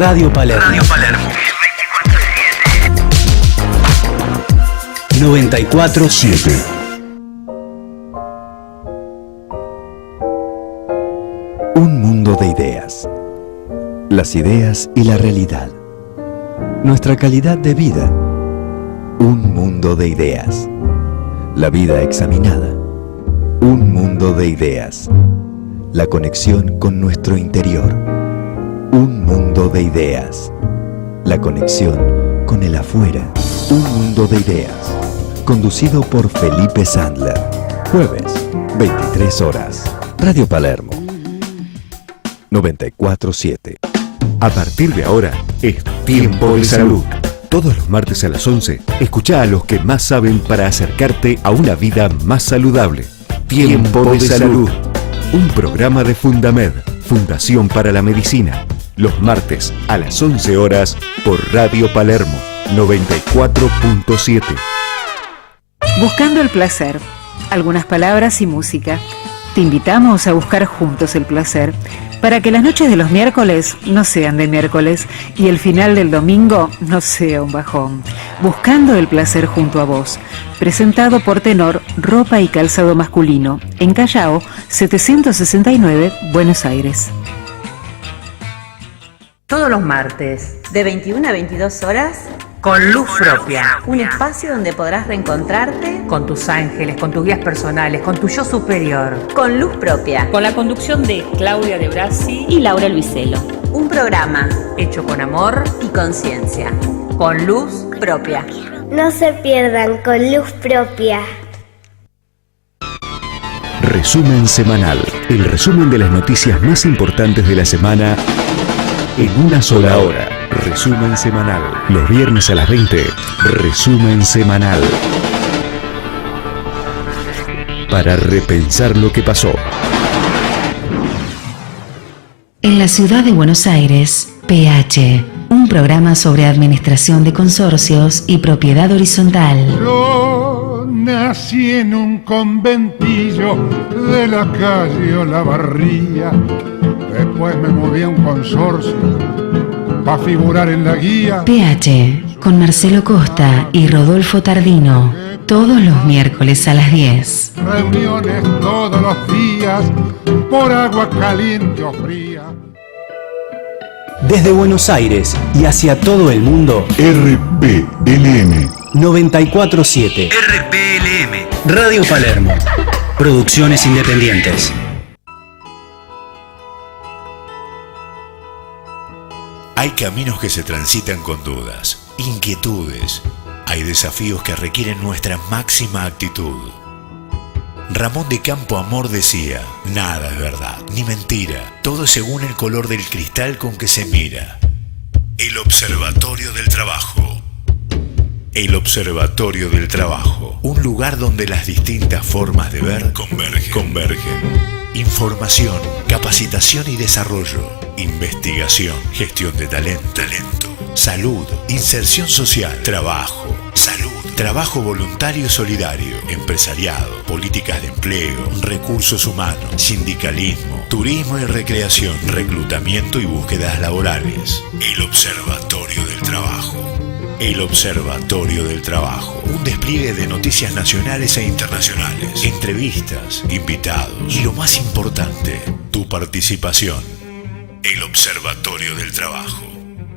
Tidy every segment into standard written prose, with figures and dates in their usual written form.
Radio Palermo. Radio Palermo. 94.7. Un mundo de ideas. Las ideas y la realidad. Nuestra calidad de vida. Un mundo de ideas. La vida examinada. Un mundo de ideas. La conexión con nuestro interior. Un mundo de ideas. La conexión con el afuera. Un mundo de ideas. Conducido por Felipe Sandler. Jueves, 23 horas. Radio Palermo. 94.7. A partir de ahora es Tiempo de Salud. Todos los martes a las 11, escuchá a los que más saben para acercarte a una vida más saludable. Tiempo de Salud. Un programa de Fundamed, Fundación para la Medicina. Los martes a las 11 horas por Radio Palermo 94.7. Buscando el placer. Algunas palabras y música. Te invitamos a buscar juntos el placer para que las noches de los miércoles no sean de miércoles y el final del domingo no sea un bajón. Buscando el placer junto a vos. Presentado por Tenor Ropa y Calzado Masculino, en Callao, 769, Buenos Aires. Todos los martes, de 21 a 22 horas, con Luz Propia. Un espacio donde podrás reencontrarte con tus ángeles, con tus guías personales, con tu yo superior. Con Luz Propia. Con la conducción de Claudia de Brasi y Laura Luiselo. Un programa hecho con amor y conciencia. Con Luz Propia. No se pierdan Con Luz Propia. Resumen semanal. El resumen de las noticias más importantes de la semana en una sola hora. Resumen semanal. Los viernes a las 20. Resumen semanal. Para repensar lo que pasó. En la ciudad de Buenos Aires, PH, un programa sobre administración de consorcios y propiedad horizontal. Yo nací en un conventillo de la calle Olavarría. Después me moví a un consorcio para figurar en la guía. PH, con Marcelo Costa y Rodolfo Tardino, todos los miércoles a las 10. Reuniones todos los días, por agua caliente o fría. Desde Buenos Aires y hacia todo el mundo, RPLM 94.7. RPLM, Radio Palermo. Producciones independientes. Hay caminos que se transitan con dudas, inquietudes. Hay desafíos que requieren nuestra máxima actitud. Ramón de Campo Amor decía: nada es verdad, ni mentira, todo es según el color del cristal con que se mira. El Observatorio del Trabajo. El Observatorio del Trabajo, un lugar donde las distintas formas de ver convergen. Información, capacitación y desarrollo, investigación, gestión de talento, salud, inserción social, trabajo, salud, trabajo voluntario y solidario, empresariado, políticas de empleo, recursos humanos, sindicalismo, turismo y recreación, reclutamiento y búsquedas laborales. El Observatorio del Trabajo. El Observatorio del Trabajo, un despliegue de noticias nacionales e internacionales, entrevistas, invitados y lo más importante, tu participación. El Observatorio del Trabajo.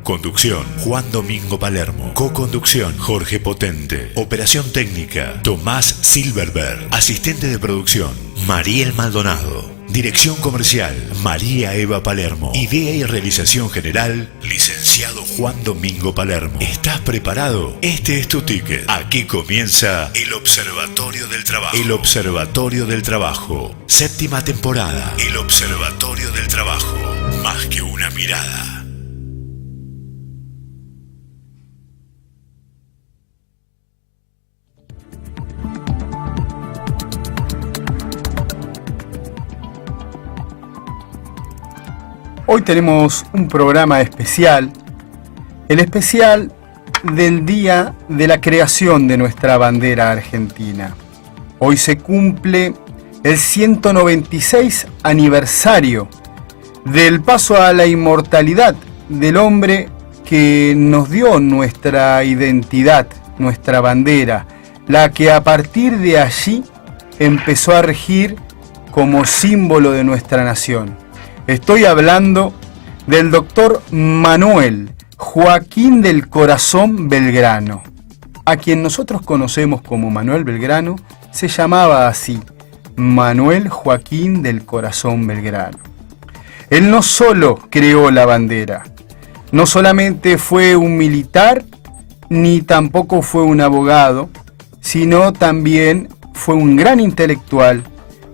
Conducción, Juan Domingo Palermo. Co-conducción, Jorge Potente. Operación técnica, Tomás Silverberg. Asistente de producción, Mariel Maldonado. Dirección comercial, María Eva Palermo. Idea y realización general, licenciado Juan Domingo Palermo. ¿Estás preparado? Este es tu ticket. Aquí comienza el Observatorio del Trabajo. El Observatorio del Trabajo. 7ª temporada. El Observatorio del Trabajo. Más que una mirada. Hoy tenemos un programa especial, el especial del día de la creación de nuestra bandera argentina. Hoy se cumple el 196 aniversario del paso a la inmortalidad del hombre que nos dio nuestra identidad, nuestra bandera, la que a partir de allí empezó a regir como símbolo de nuestra nación. Estoy hablando del doctor Manuel Joaquín del Corazón Belgrano. A quien nosotros conocemos como Manuel Belgrano, se llamaba así, Manuel Joaquín del Corazón Belgrano. Él no solo creó la bandera, no solamente fue un militar, ni tampoco fue un abogado, sino también fue un gran intelectual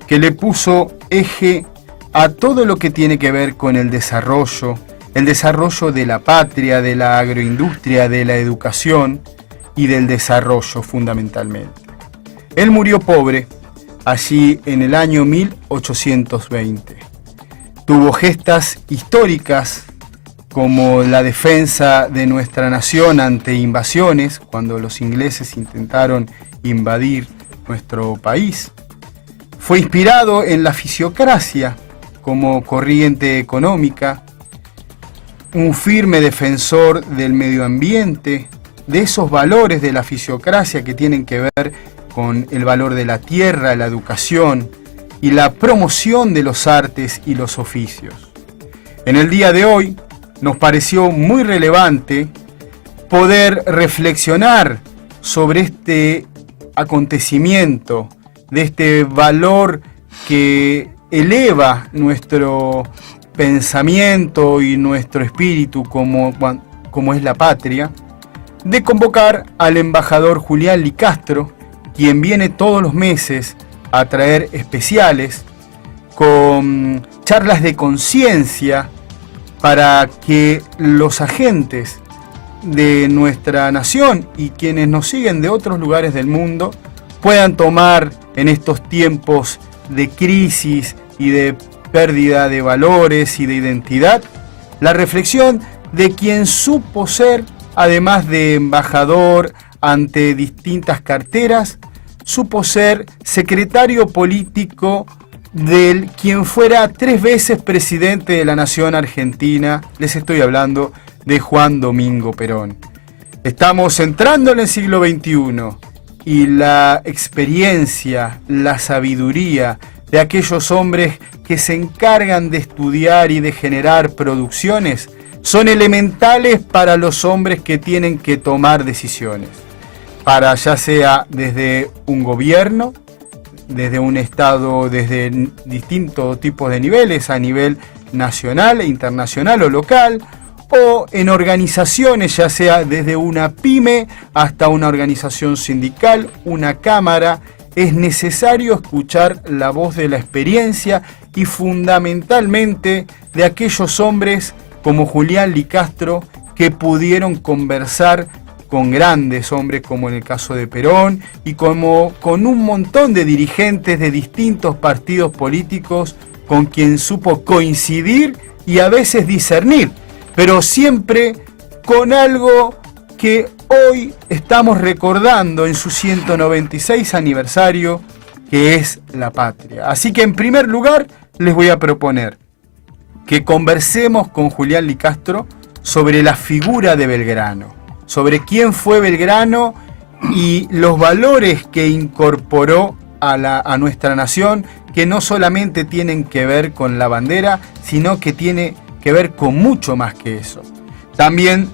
que le puso eje a todo lo que tiene que ver con el desarrollo de la patria, de la agroindustria, de la educación y del desarrollo fundamentalmente. Él murió pobre allí en el año 1820. Tuvo gestas históricas como la defensa de nuestra nación ante invasiones, cuando los ingleses intentaron invadir nuestro país. Fue inspirado en la fisiocracia como corriente económica, un firme defensor del medio ambiente, de esos valores de la fisiocracia que tienen que ver con el valor de la tierra, la educación y la promoción de los artes y los oficios. En el día de hoy nos pareció muy relevante poder reflexionar sobre este acontecimiento, de este valor que eleva nuestro pensamiento y nuestro espíritu como es la patria, de convocar al embajador Julián Licastro, quien viene todos los meses a traer especiales con charlas de conciencia para que los agentes de nuestra nación y quienes nos siguen de otros lugares del mundo puedan tomar en estos tiempos de crisis y de pérdida de valores y de identidad la reflexión de quien supo ser, además de embajador ante distintas carteras, supo ser secretario político del quien fuera 3 veces presidente de la nación argentina. Les estoy hablando de Juan Domingo Perón. Estamos entrando en el siglo XXI y la experiencia, la sabiduría de aquellos hombres que se encargan de estudiar y de generar producciones son elementales para los hombres que tienen que tomar decisiones, para ya sea desde un gobierno, desde un Estado, desde distintos tipos de niveles, a nivel nacional, internacional o local, o en organizaciones, ya sea desde una pyme hasta una organización sindical, una cámara. Es necesario escuchar la voz de la experiencia y fundamentalmente de aquellos hombres como Julián Licastro que pudieron conversar con grandes hombres como en el caso de Perón y como con un montón de dirigentes de distintos partidos políticos con quien supo coincidir y a veces discernir, pero siempre con algo que hoy estamos recordando en su 196 aniversario, que es la patria. Así que en primer lugar les voy a proponer que conversemos con Julián Licastro sobre la figura de Belgrano, sobre quién fue Belgrano y los valores que incorporó a nuestra nación, que no solamente tienen que ver con la bandera, sino que tiene que ver con mucho más que eso. También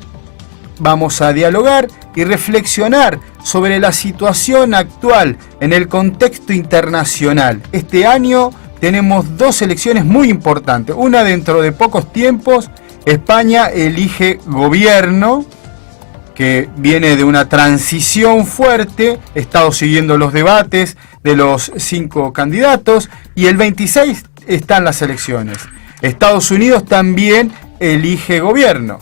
vamos a dialogar y reflexionar sobre la situación actual en el contexto internacional. Este año tenemos 2 elecciones muy importantes. Una dentro de pocos tiempos, España elige gobierno, que viene de una transición fuerte. He estado siguiendo los debates de los 5 candidatos y el 26 están las elecciones. Estados Unidos también elige gobierno.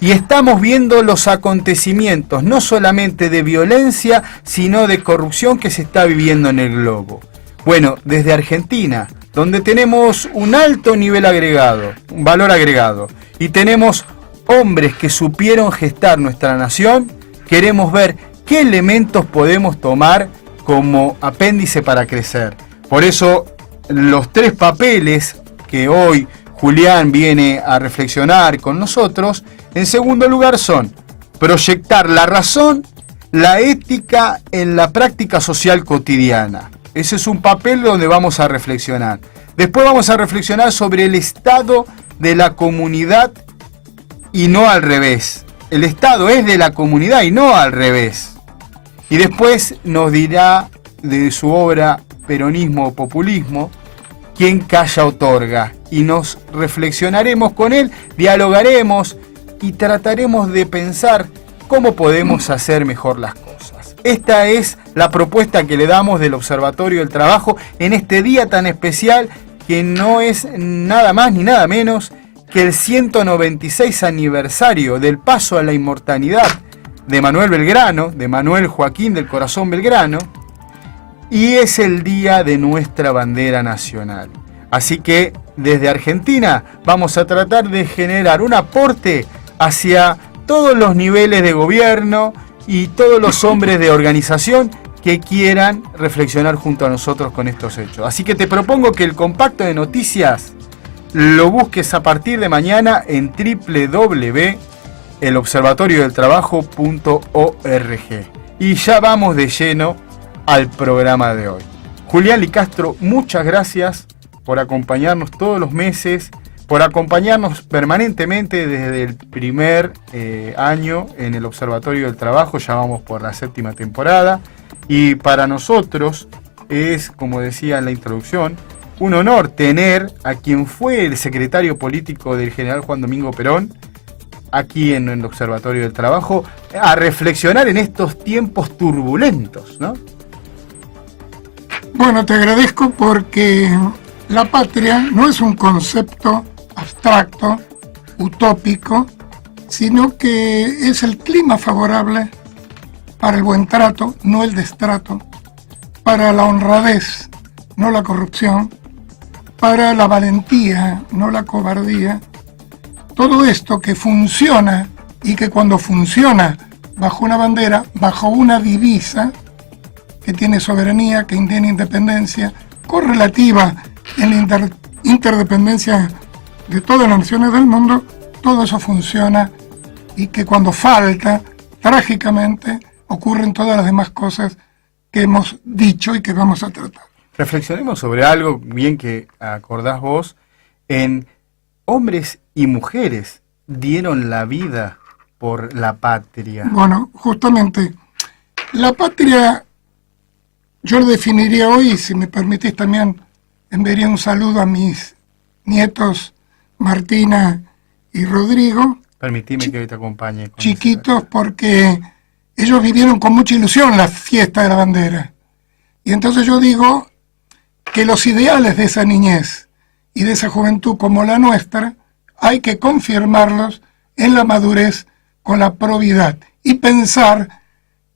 Y estamos viendo los acontecimientos, no solamente de violencia, sino de corrupción que se está viviendo en el globo. Bueno, desde Argentina, donde tenemos un alto nivel agregado, un valor agregado, y tenemos hombres que supieron gestar nuestra nación, queremos ver qué elementos podemos tomar como apéndice para crecer. Por eso, los 3 papeles que hoy Julián viene a reflexionar con nosotros. En segundo lugar son proyectar la razón, la ética en la práctica social cotidiana. Ese es un papel donde vamos a reflexionar. Después vamos a reflexionar sobre el estado de la comunidad y no al revés. El Estado es de la comunidad y no al revés. Y después nos dirá de su obra Peronismo o Populismo, quien calla otorga. Y nos reflexionaremos con él, dialogaremos y trataremos de pensar cómo podemos hacer mejor las cosas. Esta es la propuesta que le damos del Observatorio del Trabajo en este día tan especial que no es nada más ni nada menos que el 196 aniversario del paso a la inmortalidad de Manuel Belgrano, de Manuel Joaquín del Corazón Belgrano, y es el día de nuestra bandera nacional. Así que desde Argentina vamos a tratar de generar un aporte hacia todos los niveles de gobierno y todos los hombres de organización que quieran reflexionar junto a nosotros con estos hechos. Así que te propongo que el compacto de noticias lo busques a partir de mañana en www.elobservatoriodeltrabajo.org. Y ya vamos de lleno al programa de hoy. Julián Licastro, muchas gracias por acompañarnos todos los meses, por acompañarnos permanentemente desde el primer año en el Observatorio del Trabajo. Ya vamos por la 7ª temporada. Y para nosotros es, como decía en la introducción, un honor tener a quien fue el secretario político del general Juan Domingo Perón aquí en el Observatorio del Trabajo a reflexionar en estos tiempos turbulentos, ¿no? Bueno, te agradezco porque la patria no es un concepto abstracto, utópico, sino que es el clima favorable para el buen trato, no el destrato, para la honradez, no la corrupción, para la valentía, no la cobardía. Todo esto que funciona y que cuando funciona bajo una bandera, bajo una divisa, que tiene soberanía, que tiene independencia, correlativa en la interdependencia de todas las naciones del mundo, todo eso funciona y que cuando falta, trágicamente, ocurren todas las demás cosas que hemos dicho y que vamos a tratar. Reflexionemos sobre algo bien que acordás vos, en hombres y mujeres dieron la vida por la patria. Bueno, justamente, la patria, yo lo definiría hoy, si me permitís también, enviaría un saludo a mis nietos Martina y Rodrigo. Permitime que hoy te acompañe. Chiquitos, porque ellos vivieron con mucha ilusión la fiesta de la bandera. Y entonces yo digo que los ideales de esa niñez y de esa juventud como la nuestra, hay que confirmarlos en la madurez con la probidad y pensar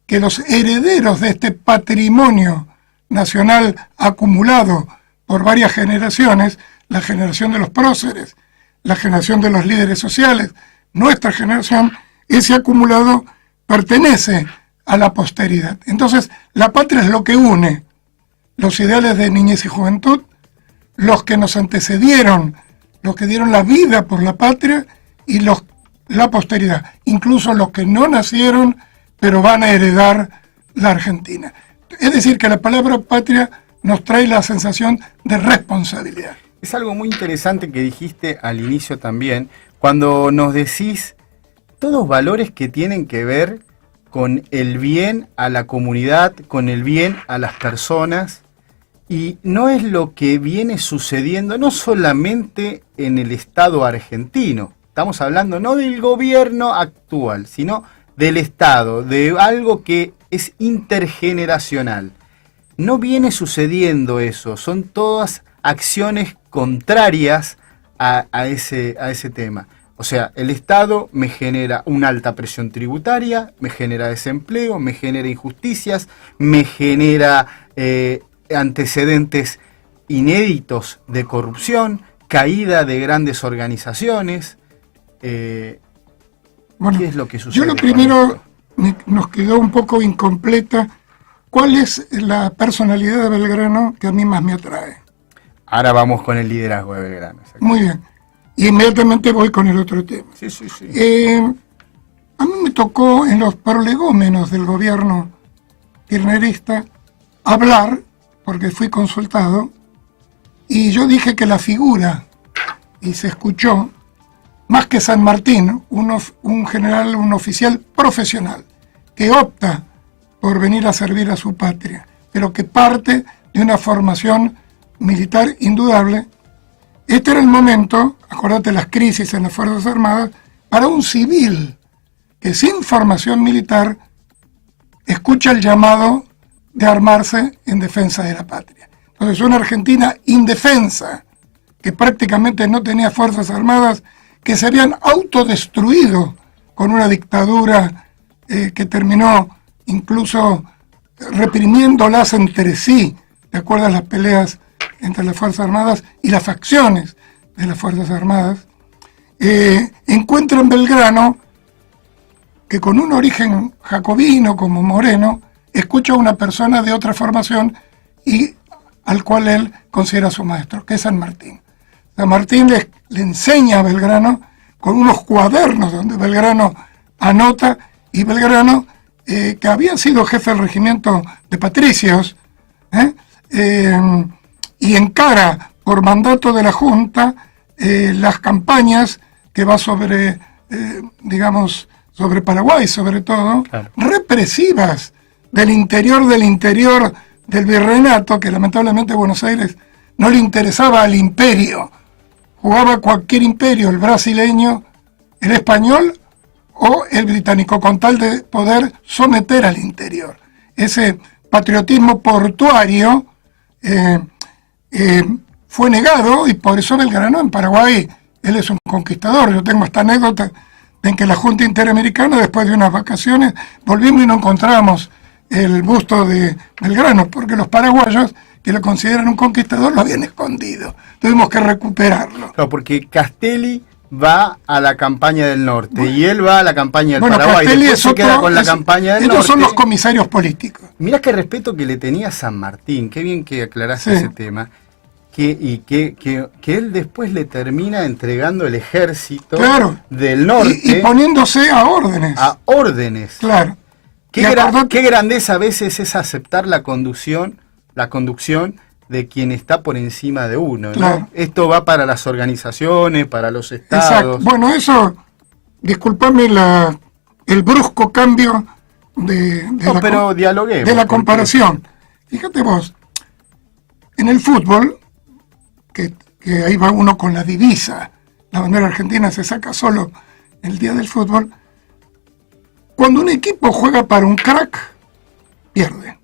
que los herederos de este patrimonio nacional acumulado por varias generaciones, la generación de los próceres, la generación de los líderes sociales, nuestra generación, ese acumulado pertenece a la posteridad. Entonces, la patria es lo que une los ideales de niñez y juventud, los que nos antecedieron, los que dieron la vida por la patria y la posteridad, incluso los que no nacieron, pero van a heredar la Argentina. Es decir, que la palabra patria nos trae la sensación de responsabilidad. Es algo muy interesante que dijiste al inicio también, cuando nos decís todos valores que tienen que ver con el bien a la comunidad, con el bien a las personas, y no es lo que viene sucediendo no solamente en el Estado argentino, estamos hablando no del gobierno actual, sino del Estado, de algo que es intergeneracional. No viene sucediendo eso, son todas acciones contrarias a ese tema. O sea, el Estado me genera una alta presión tributaria, me genera desempleo, me genera injusticias, me genera antecedentes inéditos de corrupción, caída de grandes organizaciones. Bueno, ¿qué es lo que sucede? Yo lo primero nos quedó un poco incompleta. ¿Cuál es la personalidad de Belgrano que a mí más me atrae? Ahora vamos con el liderazgo de Belgrano. Muy bien. Y inmediatamente voy con el otro tema. Sí, sí, sí. A mí me tocó en los prolegómenos del gobierno kirchnerista hablar, porque fui consultado, y yo dije que la figura, y se escuchó, más que San Martín, un general, un oficial profesional, que opta por venir a servir a su patria, pero que parte de una formación militar indudable. Este era el momento, acordate las crisis en las Fuerzas Armadas, para un civil que sin formación militar escucha el llamado de armarse en defensa de la patria. Entonces, una Argentina indefensa, que prácticamente no tenía fuerzas armadas, que se habían autodestruido con una dictadura que terminó incluso reprimiéndolas entre sí. ¿Te acuerdas las peleas entre las Fuerzas Armadas y las facciones de las Fuerzas Armadas? Encuentra en Belgrano que con un origen jacobino como Moreno, escucha a una persona de otra formación y al cual él considera su maestro, que es San Martín. San Martín le enseña a Belgrano con unos cuadernos donde Belgrano anota, y Belgrano, que había sido jefe del regimiento de patricios, y encara por mandato de la Junta las campañas que va sobre, sobre Paraguay, sobre todo, claro, represivas del interior del virreinato, que lamentablemente Buenos Aires no le interesaba al imperio. Jugaba cualquier imperio, el brasileño, el español o el británico, con tal de poder someter al interior. Ese patriotismo portuario fue negado, y por eso Belgrano en Paraguay, él es un conquistador. Yo tengo esta anécdota en que la Junta Interamericana, después de unas vacaciones, volvimos y no encontramos el busto de Belgrano, porque los paraguayos, que lo consideran un conquistador, lo habían escondido. Tuvimos que recuperarlo. Claro, porque Castelli va a la campaña del norte, y él va a la campaña del Paraguay, Castelli y después se queda con la campaña del norte. Estos son los comisarios políticos. Mirá qué respeto que le tenía a San Martín, qué bien que aclaraste ese tema, que él después le termina entregando el ejército del norte. Y poniéndose a órdenes. A órdenes. Claro. Qué grandeza a veces es aceptar la conducción de quien está por encima de uno, ¿no? Claro. Esto va para las organizaciones, para los estados. Exacto. Bueno, eso, discúlpame el brusco cambio de la comparación. Fíjate vos, en el fútbol, que ahí va uno con la divisa, la bandera argentina se saca solo el día del fútbol. Cuando un equipo juega para un crack, pierde.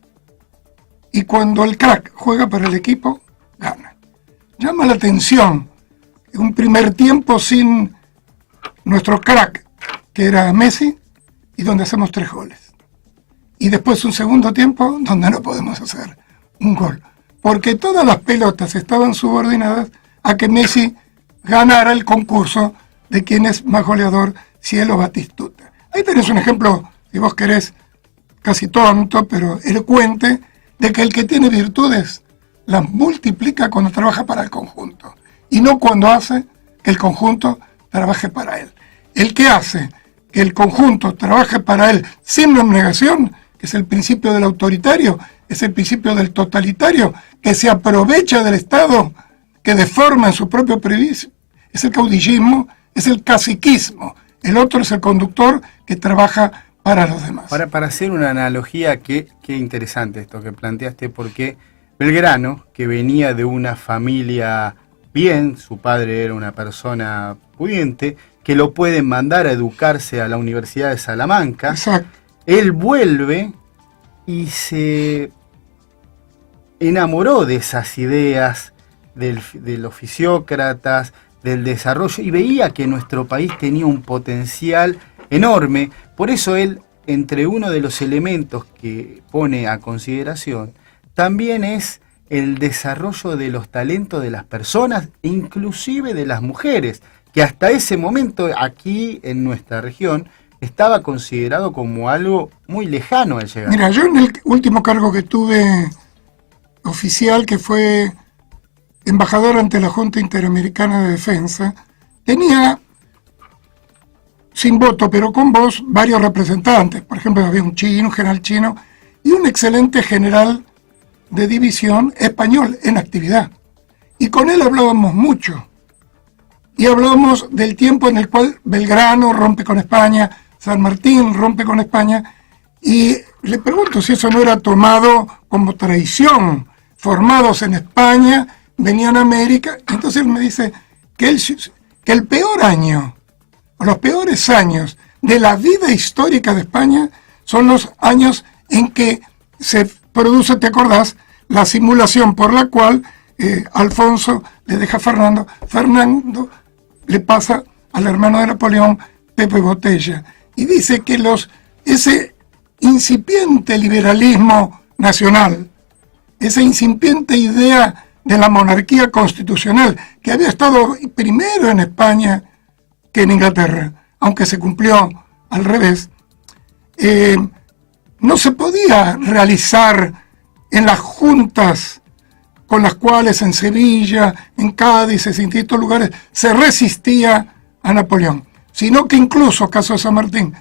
Y cuando el crack juega para el equipo, gana. Llama la atención un primer tiempo sin nuestro crack, que era Messi, y donde hacemos 3 goles. Y después un segundo tiempo donde no podemos hacer un gol. Porque todas las pelotas estaban subordinadas a que Messi ganara el concurso de quién es más goleador, si él o Batistuta. Ahí tenés un ejemplo, si vos querés, casi tonto, pero elocuente, de que el que tiene virtudes las multiplica cuando trabaja para el conjunto, y no cuando hace que el conjunto trabaje para él. El que hace que el conjunto trabaje para él sin abnegación, que es el principio del autoritario, es el principio del totalitario, que se aprovecha del Estado, que deforma en su propio previso, es el caudillismo, es el caciquismo. El otro es el conductor que trabaja para los demás. Para hacer una analogía, qué interesante esto que planteaste, porque Belgrano, que venía de una familia bien, su padre era una persona pudiente, que lo pueden mandar a educarse a la Universidad de Salamanca. Exacto. Él vuelve y se enamoró de esas ideas del oficiócratas, del desarrollo, y veía que nuestro país tenía un potencial enorme. Por eso él, entre uno de los elementos que pone a consideración, también es el desarrollo de los talentos de las personas, inclusive de las mujeres, que hasta ese momento aquí en nuestra región estaba considerado como algo muy lejano al llegar. Mira, yo en el último cargo que tuve oficial, que fue embajador ante la Junta Interamericana de Defensa, tenía, sin voto, pero con voz, varios representantes. Por ejemplo, había un chino, un general chino, y un excelente general de división español en actividad. Y con él hablábamos mucho. Y hablábamos del tiempo en el cual Belgrano rompe con España, San Martín rompe con España, y le pregunto si eso no era tomado como traición. Formados en España, venían a América. Entonces él me dice que el peor año, o los peores años de la vida histórica de España son los años en que se produce, ¿te acordás?, la simulación por la cual Alfonso le deja a Fernando, Fernando le pasa al hermano de Napoleón, Pepe Botella, y dice que ese incipiente liberalismo nacional, esa incipiente idea de la monarquía constitucional, que había estado primero en España que en Inglaterra, aunque se cumplió al revés, no se podía realizar en las juntas con las cuales en Sevilla, en Cádiz, en distintos lugares, se resistía a Napoleón, sino que incluso, caso de San Martín,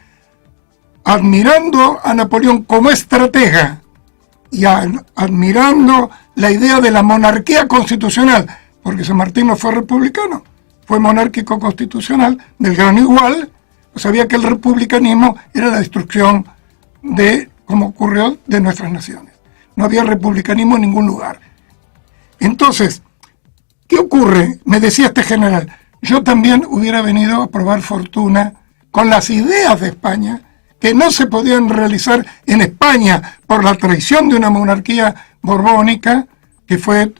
admirando a Napoleón como estratega y admirando la idea de la monarquía constitucional, porque San Martín no fue republicano, fue monárquico constitucional, Belgrano igual, sabía que el republicanismo era la destrucción de, como ocurrió, de nuestras naciones. No había republicanismo en ningún lugar. Entonces, ¿qué ocurre? Me decía este general, yo también hubiera venido a probar fortuna con las ideas de España, que no se podían realizar en España por la traición de una monarquía borbónica, que fue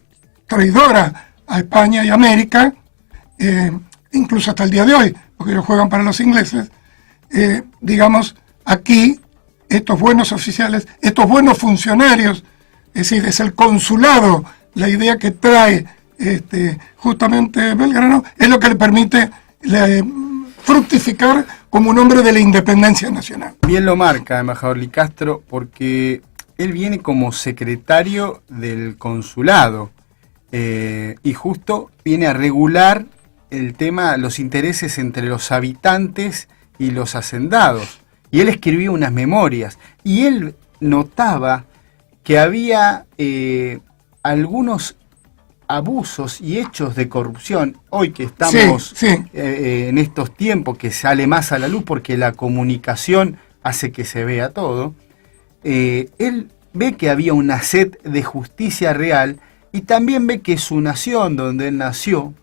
traidora a España y América, incluso hasta el día de hoy, porque ellos juegan para los ingleses. Digamos, aquí, estos buenos oficiales, estos buenos funcionarios, es decir, es el consulado, la idea que trae justamente Belgrano, es lo que le permite fructificar como un hombre de la independencia nacional. Bien lo marca, embajador Licastro, porque él viene como secretario del consulado y justo viene a regular el tema, los intereses entre los habitantes y los hacendados. Y él escribió unas memorias y él notaba que había algunos abusos y hechos de corrupción, hoy que estamos en estos tiempos que sale más a la luz porque la comunicación hace que se vea todo, él ve que había una sed de justicia real y también ve que su nación, donde él nació,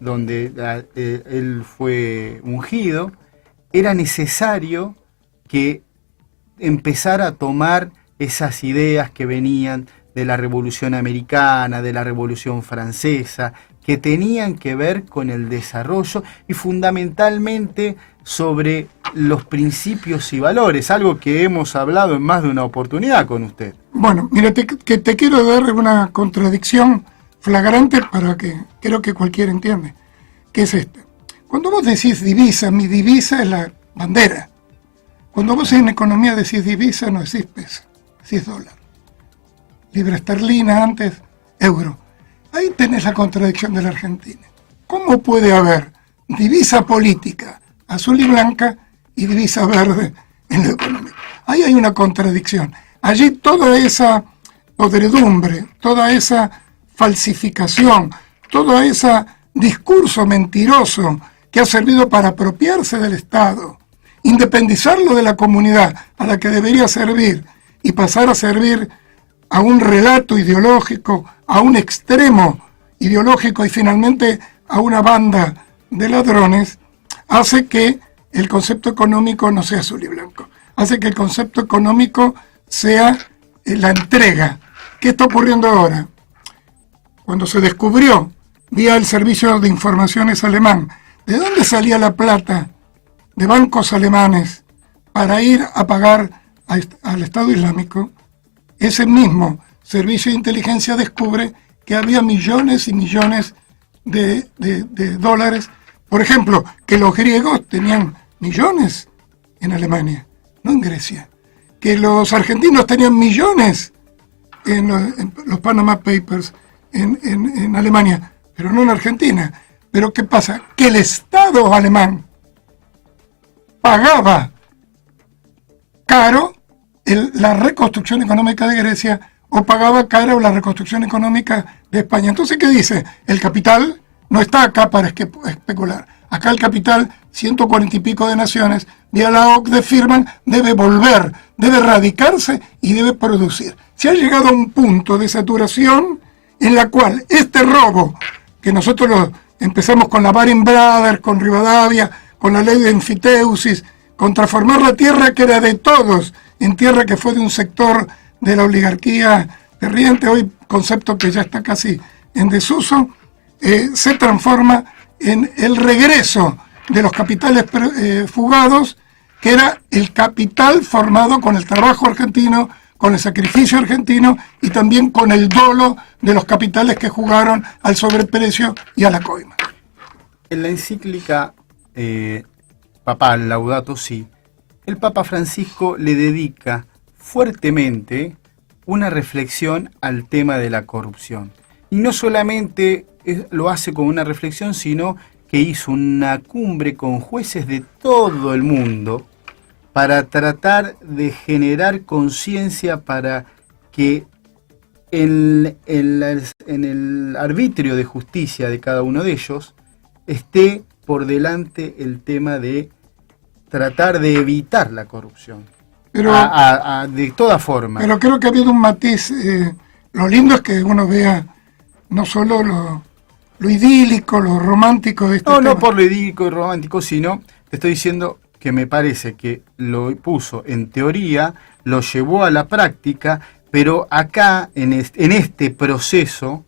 donde él fue ungido, era necesario que empezara a tomar esas ideas que venían de la Revolución Americana, de la Revolución Francesa, que tenían que ver con el desarrollo y fundamentalmente sobre los principios y valores, algo que hemos hablado en más de una oportunidad con usted. Bueno, mira, te quiero dar una contradicción flagrante para que creo que cualquiera entiende, que es esta. Cuando vos decís divisa, mi divisa es la bandera. Cuando vos en economía decís divisa, no decís peso, decís dólar. Libra esterlina, antes euro. Ahí tenés la contradicción de la Argentina. ¿Cómo puede haber divisa política azul y blanca y divisa verde en lo económico? Ahí hay una contradicción. Allí toda esa podredumbre, toda esa falsificación, todo ese discurso mentiroso que ha servido para apropiarse del Estado, independizarlo de la comunidad a la que debería servir y pasar a servir a un relato ideológico, a un extremo ideológico y finalmente a una banda de ladrones, hace que el concepto económico no sea azul y blanco. Hace que el concepto económico sea la entrega. ¿Qué está ocurriendo ahora? Cuando se descubrió, vía el Servicio de Informaciones alemán, ¿de dónde salía la plata de bancos alemanes para ir a pagar al Estado Islámico? Ese mismo servicio de inteligencia descubre que había millones y millones de dólares. Por ejemplo, que los griegos tenían millones en Alemania, no en Grecia. Que los argentinos tenían millones en los Panama Papers en Alemania, pero no en Argentina. Pero ¿qué pasa? Que el Estado alemán pagaba caro la reconstrucción económica de Grecia o pagaba caro la reconstrucción económica de España. Entonces, ¿qué dice? El capital no está acá para especular. Acá el capital, 140 y pico de naciones, vía la OCDE firman, debe volver, debe radicarse y debe producir. Se ha llegado a un punto de saturación en la cual este robo, que nosotros empezamos con la Baring Brothers, con Rivadavia, con la ley de enfiteusis, con transformar la tierra que era de todos en tierra que fue de un sector de la oligarquía terriente, hoy concepto que ya está casi en desuso, se transforma en el regreso de los capitales fugados, que era el capital formado con el trabajo argentino, con el sacrificio argentino y también con el dolo de los capitales que jugaron al sobreprecio y a la coima. En la encíclica papal Laudato Si, el Papa Francisco le dedica fuertemente una reflexión al tema de la corrupción. Y no solamente lo hace con una reflexión, sino que hizo una cumbre con jueces de todo el mundo para tratar de generar conciencia para que en el arbitrio de justicia de cada uno de ellos esté por delante el tema de tratar de evitar la corrupción. Pero, de toda forma. Pero creo que ha habido un matiz. Lo lindo es que uno vea no solo lo idílico, lo romántico de este tema. No por lo idílico y romántico, sino te estoy diciendo que me parece que lo puso en teoría, lo llevó a la práctica, pero acá, en este proceso,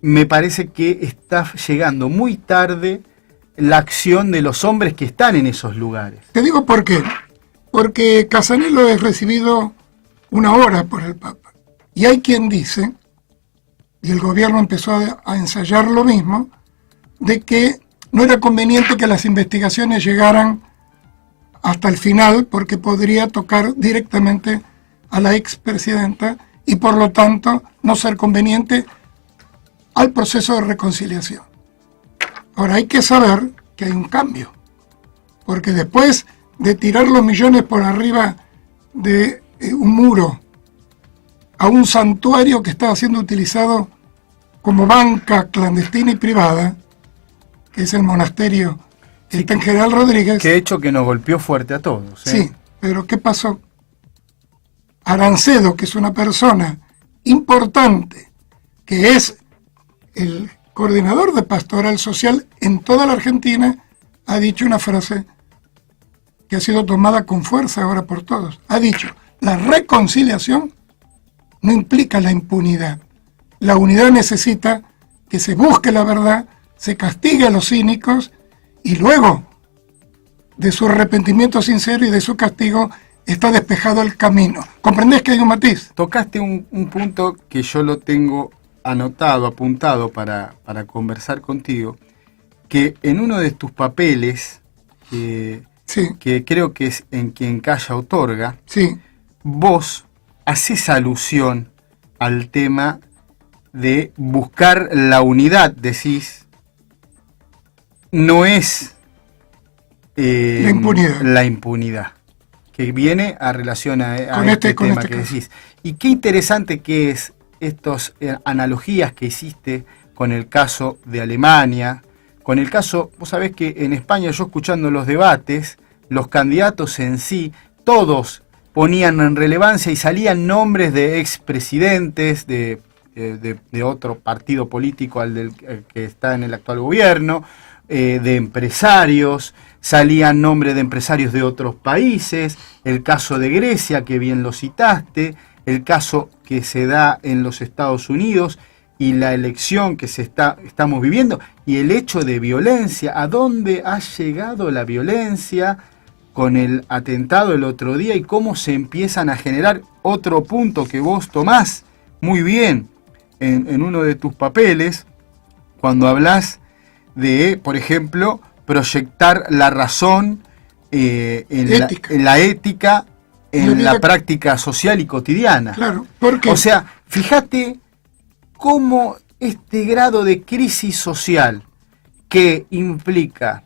me parece que está llegando muy tarde la acción de los hombres que están en esos lugares. Te digo por qué. Porque Casanello es recibido 1 hora por el Papa. Y hay quien dice, y el gobierno empezó a ensayar lo mismo, de que no era conveniente que las investigaciones llegaran hasta el final, porque podría tocar directamente a la expresidenta y por lo tanto no ser conveniente al proceso de reconciliación. Ahora hay que saber que hay un cambio, porque después de tirar los millones por arriba de un muro a un santuario que estaba siendo utilizado como banca clandestina y privada, que es el monasterio que está en General Rodríguez. Que hecho que nos golpeó fuerte a todos. Sí, pero ¿qué pasó? Arancedo, que es una persona importante, que es el coordinador de pastoral social en toda la Argentina, ha dicho una frase que ha sido tomada con fuerza ahora por todos. Ha dicho, la reconciliación no implica la impunidad. La unidad necesita que se busque la verdad, se castigue a los cínicos y luego de su arrepentimiento sincero y de su castigo está despejado el camino. ¿Comprendés que hay un matiz? Tocaste un punto que yo lo tengo anotado, apuntado para conversar contigo, que en uno de tus papeles, que creo que es en Quien Calla Otorga, vos haces alusión al tema de buscar la unidad, decís, no es la impunidad, que viene a relación a este tema que decís. Y qué interesante que es estas analogías que hiciste con el caso de Alemania, con el caso, vos sabés que en España, yo escuchando los debates, los candidatos en sí, todos ponían en relevancia y salían nombres de expresidentes de otro partido político al que está en el actual gobierno, de empresarios, salían nombres de empresarios de otros países, el caso de Grecia, que bien lo citaste, el caso que se da en los Estados Unidos y la elección que estamos viviendo, y el hecho de violencia, a dónde ha llegado la violencia con el atentado el otro día y cómo se empiezan a generar. Otro punto que vos tomás muy bien en uno de tus papeles, cuando hablás de, por ejemplo, proyectar la razón en la ética, en la práctica social y cotidiana. Claro, ¿por qué? O sea, fíjate cómo este grado de crisis social que implica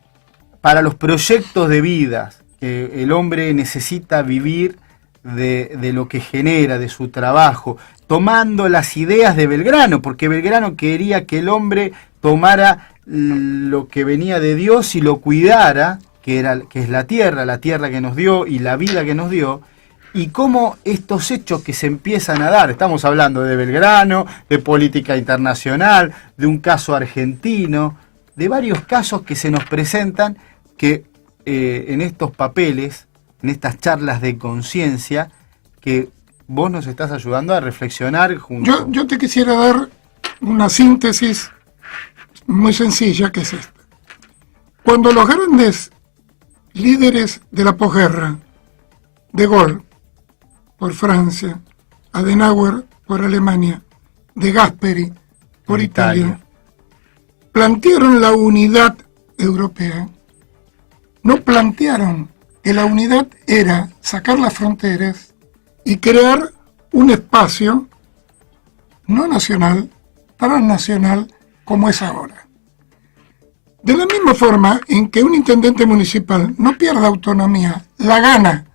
para los proyectos de vida que el hombre necesita vivir de lo que genera, de su trabajo, tomando las ideas de Belgrano, porque Belgrano quería que el hombre tomara lo que venía de Dios y lo cuidara, que es la tierra que nos dio y la vida que nos dio, y cómo estos hechos que se empiezan a dar, estamos hablando de Belgrano, de política internacional, de un caso argentino, de varios casos que se nos presentan que en estos papeles, en estas charlas de conciencia, que vos nos estás ayudando a reflexionar juntos. Yo te quisiera dar una síntesis muy sencilla, que es esta. Cuando los grandes líderes de la posguerra, De Gaulle por Francia, Adenauer por Alemania, De Gasperi por Italia, plantearon la unidad europea, no plantearon que la unidad era sacar las fronteras y crear un espacio no nacional, transnacional, como es ahora. De la misma forma en que un intendente municipal no pierde autonomía, la gana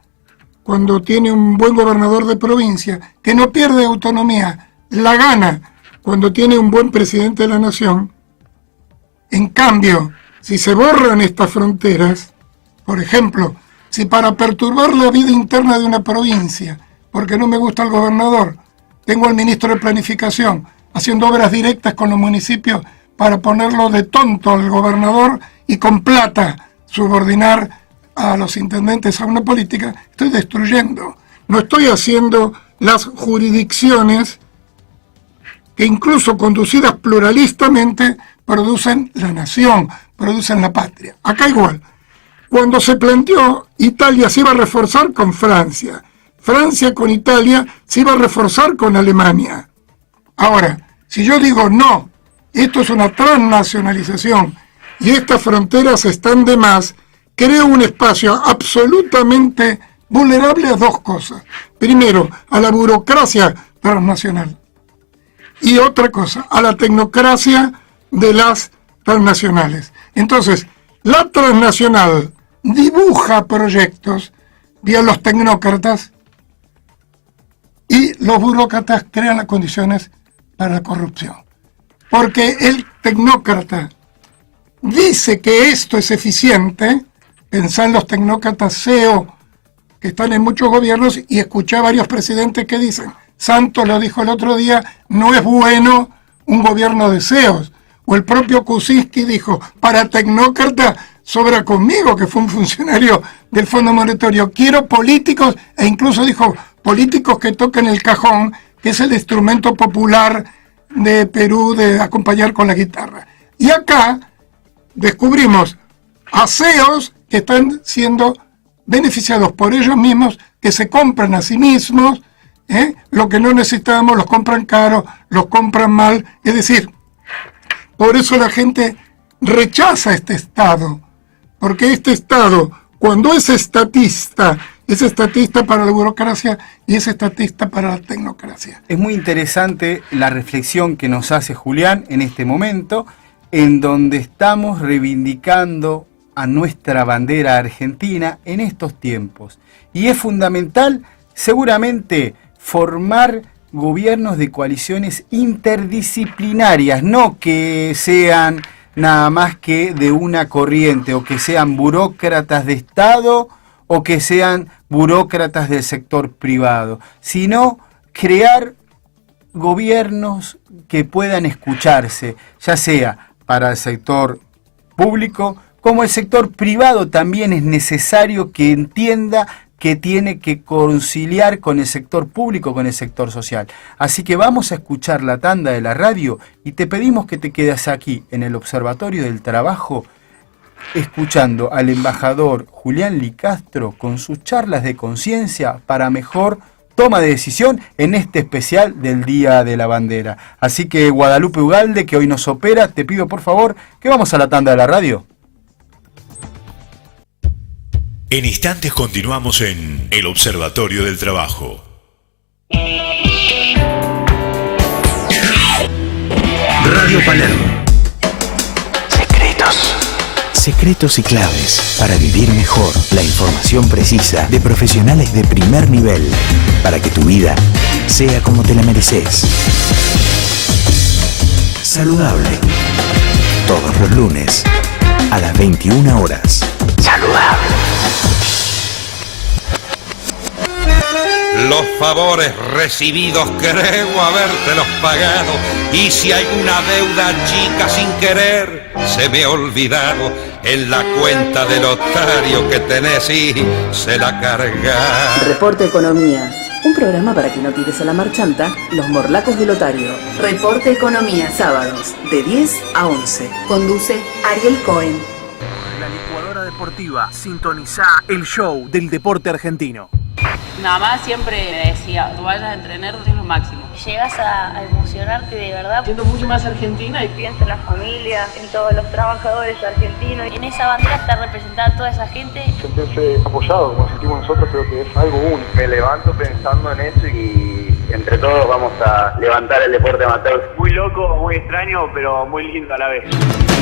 cuando tiene un buen gobernador de provincia, que no pierde autonomía, la gana cuando tiene un buen presidente de la nación. En cambio, si se borran estas fronteras, por ejemplo, si para perturbar la vida interna de una provincia, porque no me gusta el gobernador, tengo al ministro de Planificación haciendo obras directas con los municipios para ponerlo de tonto al gobernador y con plata subordinar a los intendentes a una política, estoy destruyendo. No estoy haciendo las jurisdicciones que incluso conducidas pluralistamente producen la nación, producen la patria. Acá igual. Cuando se planteó, Italia se iba a reforzar con Francia. Francia con Italia se iba a reforzar con Alemania. Ahora, si yo digo no, esto es una transnacionalización y estas fronteras están de más, creo un espacio absolutamente vulnerable a dos cosas. Primero, a la burocracia transnacional. Y otra cosa, a la tecnocracia de las transnacionales. Entonces, la transnacional dibuja proyectos vía los tecnócratas y los burócratas crean las condiciones para la corrupción. Porque el tecnócrata dice que esto es eficiente, pensá en los tecnócratas CEO que están en muchos gobiernos y escuché a varios presidentes que dicen, Santos lo dijo el otro día, no es bueno un gobierno de CEOs. O el propio Kuczynski dijo, para tecnócrata sobra conmigo, que fue un funcionario del Fondo Monetario. Quiero políticos, e incluso dijo, políticos que toquen el cajón, que es el instrumento popular de Perú de acompañar con la guitarra. Y acá descubrimos a CEOs que están siendo beneficiados por ellos mismos, que se compran a sí mismos, lo que no necesitamos, los compran caro, los compran mal, es decir, por eso la gente rechaza este Estado, porque este Estado, cuando es estatista para la burocracia y es estatista para la tecnocracia. Es muy interesante la reflexión que nos hace Julián en este momento, en donde estamos reivindicando a nuestra bandera argentina en estos tiempos. Y es fundamental, seguramente, formar gobiernos de coaliciones interdisciplinarias, no que sean nada más que de una corriente, o que sean burócratas de Estado, o que sean burócratas del sector privado, sino crear gobiernos que puedan escucharse, ya sea para el sector público, como el sector privado también es necesario que entienda que tiene que conciliar con el sector público, con el sector social. Así que vamos a escuchar la tanda de la radio y te pedimos que te quedes aquí en el Observatorio del Trabajo escuchando al embajador Julián Licastro con sus charlas de conciencia para mejor toma de decisión en este especial del Día de la Bandera. Así que Guadalupe Ugalde, que hoy nos opera, te pido por favor que vamos a la tanda de la radio. En instantes continuamos en el Observatorio del Trabajo. Radio Palermo. Secretos. Secretos y claves para vivir mejor. La información precisa de profesionales de primer nivel para que tu vida sea como te la mereces. Saludable. Todos los lunes a las 21 horas. Saludable. Los favores recibidos creo habértelos pagado, y si hay una deuda chica sin querer se me ha olvidado, en la cuenta del otario que tenés y se la carga. Reporte Economía, un programa para que no tires a la marchanta los morlacos del otario. Reporte Economía, sábados de 10 a 11. Conduce Ariel Cohen. La licuadora deportiva, sintoniza el show del deporte argentino. Mamá siempre me decía, tú vayas a entrenar, es lo máximo. Llegas a emocionarte de verdad. Siento mucho más argentina y pienso en la familia, en todos los trabajadores argentinos. En esa bandera está representada toda esa gente. Sentirse apoyado, como sentimos nosotros, creo que es algo único. Me levanto pensando en eso y entre todos vamos a levantar el deporte amateur. Muy loco, muy extraño, pero muy lindo a la vez.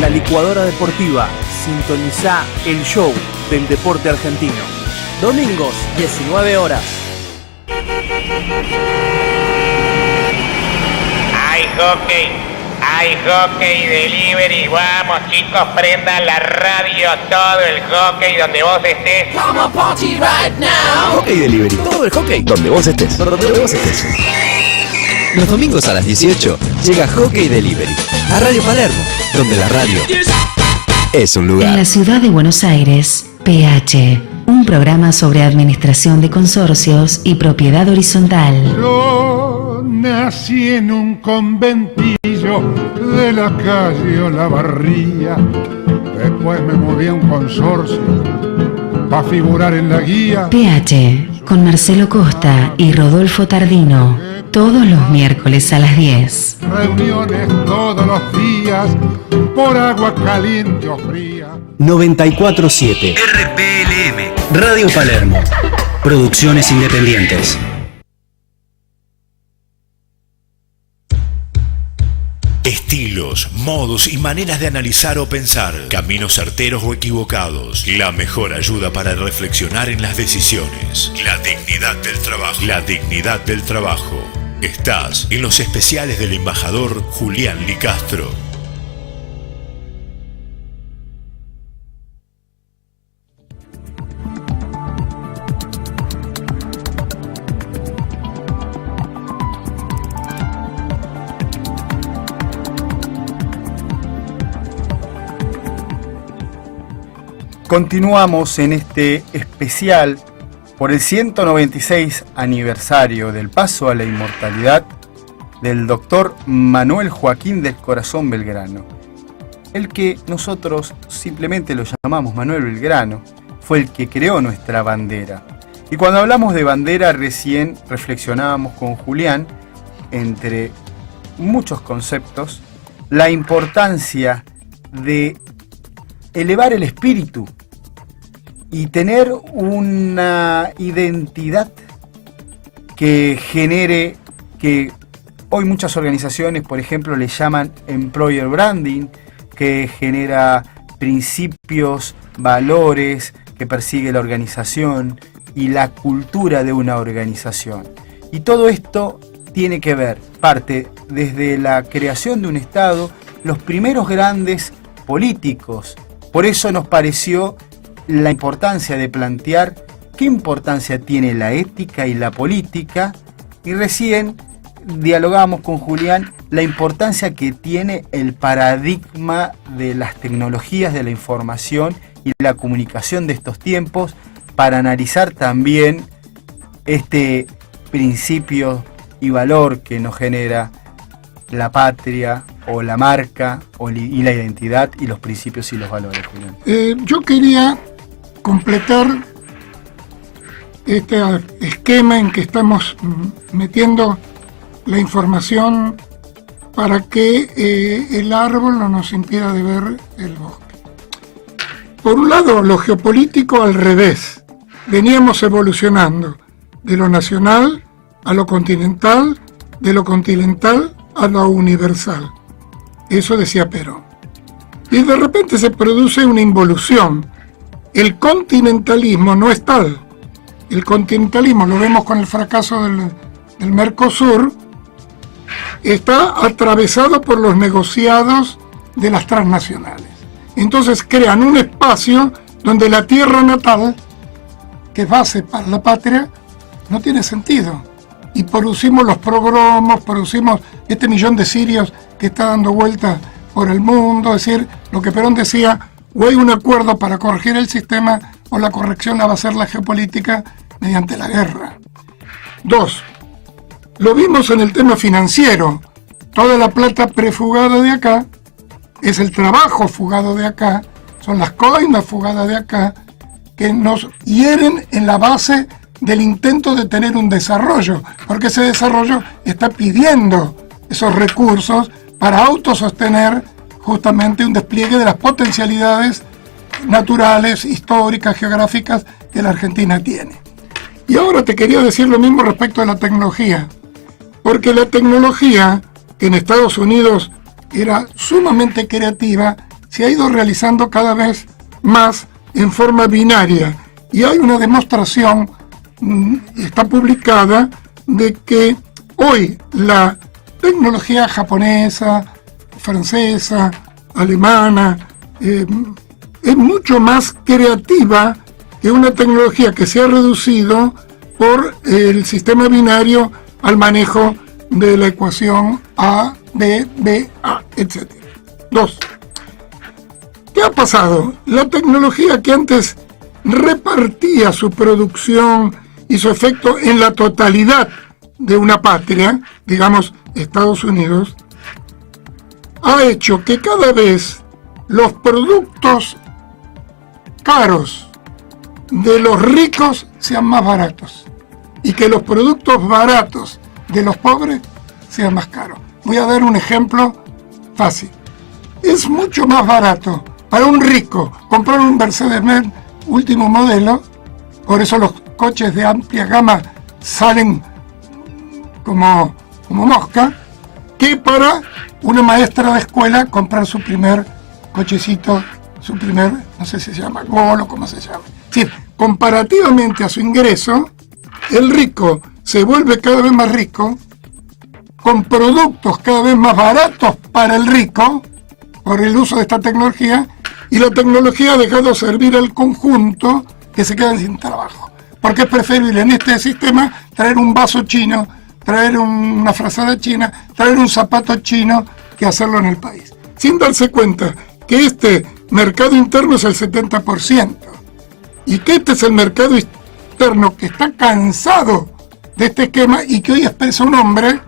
La licuadora deportiva, sintoniza el show del deporte argentino. Domingos, 19 horas. Hay hockey delivery, vamos chicos, prendan la radio, todo el hockey donde vos estés. Come on, party right now. Hockey Delivery, todo el hockey donde vos estés. Los domingos a las 18 llega Hockey Delivery a Radio Palermo, donde la radio es un lugar. En la ciudad de Buenos Aires, PH, un programa sobre administración de consorcios y propiedad horizontal. Yo nací en un conventillo de la calle Olavarría. Después me mudé a un consorcio para figurar en la guía. PH, con Marcelo Costa y Rodolfo Tardino, todos los miércoles a las 10. Reuniones todos los días, por agua caliente o fría. 94.7 RPLM, Radio Palermo. Producciones independientes. Estilos, modos y maneras de analizar o pensar, caminos certeros o equivocados, la mejor ayuda para reflexionar en las decisiones. La dignidad del trabajo. La dignidad del trabajo. Estás en los especiales del embajador Julián Licastro. Continuamos en este especial por el 196 aniversario del paso a la inmortalidad del doctor Manuel Joaquín del Corazón Belgrano. El que nosotros simplemente lo llamamos Manuel Belgrano, fue el que creó nuestra bandera. Y cuando hablamos de bandera, recién reflexionábamos con Julián, entre muchos conceptos, la importancia de elevar el espíritu y tener una identidad que genere, que hoy muchas organizaciones, por ejemplo, le llaman employer branding, que genera principios, valores que persigue la organización y la cultura de una organización. Y todo esto tiene que ver, parte desde la creación de un Estado, los primeros grandes políticos. Por eso nos pareció la importancia de plantear qué importancia tiene la ética y la política, y recién dialogamos con Julián la importancia que tiene el paradigma de las tecnologías de la información y la comunicación de estos tiempos para analizar también este principio y valor que nos genera la patria o la marca y la identidad y los principios y los valores, Julián. Yo quería completar este esquema en que estamos metiendo la información para que el árbol no nos impida de ver el bosque. Por un lado, lo geopolítico al revés. Veníamos evolucionando de lo nacional a lo continental, de lo continental a lo universal. Eso decía Perón. Y de repente se produce una involución. El continentalismo no es tal. El continentalismo, lo vemos con el fracaso del Mercosur, está atravesado por los negociados de las transnacionales. Entonces crean un espacio donde la tierra natal, que es base para la patria, no tiene sentido. Y producimos los progromos, producimos este millón de sirios que está dando vueltas por el mundo. Es decir, lo que Perón decía, o hay un acuerdo para corregir el sistema, o la corrección la va a hacer la geopolítica mediante la guerra. 2. Lo vimos en el tema financiero. Toda la plata prefugada de acá es el trabajo fugado de acá, son las coimas fugadas de acá, que nos hieren en la base del intento de tener un desarrollo, porque ese desarrollo está pidiendo esos recursos para autosostener justamente un despliegue de las potencialidades naturales, históricas, geográficas que la Argentina tiene. Y ahora te quería decir lo mismo respecto a la tecnología, porque la tecnología, que en Estados Unidos era sumamente creativa, se ha ido realizando cada vez más en forma binaria. Y hay una demostración, está publicada, de que hoy la tecnología japonesa, francesa, alemana, es mucho más creativa que una tecnología que se ha reducido por el sistema binario al manejo de la ecuación A, B, B, A, etc. 2. ¿Qué ha pasado? La tecnología que antes repartía su producción y su efecto en la totalidad de una patria, digamos Estados Unidos, ha hecho que cada vez los productos caros de los ricos sean más baratos y que los productos baratos de los pobres sean más caros. Voy a dar un ejemplo fácil. Es mucho más barato para un rico comprar un Mercedes-Benz último modelo, por eso los coches de amplia gama salen como mosca, que para una maestra de escuela comprar su primer cochecito, su primer, no sé si se llama Gol o cómo se llama. Es decir, comparativamente a su ingreso, el rico se vuelve cada vez más rico, con productos cada vez más baratos para el rico, por el uso de esta tecnología, y la tecnología ha dejado de servir al conjunto que se quedan sin trabajo. Porque es preferible en este sistema traer un vaso chino, traer una frazada china, traer un zapato chino, que hacerlo en el país. Sin darse cuenta que este mercado interno es el 70%, y que este es el mercado externo que está cansado de este esquema y que hoy expresa un hombre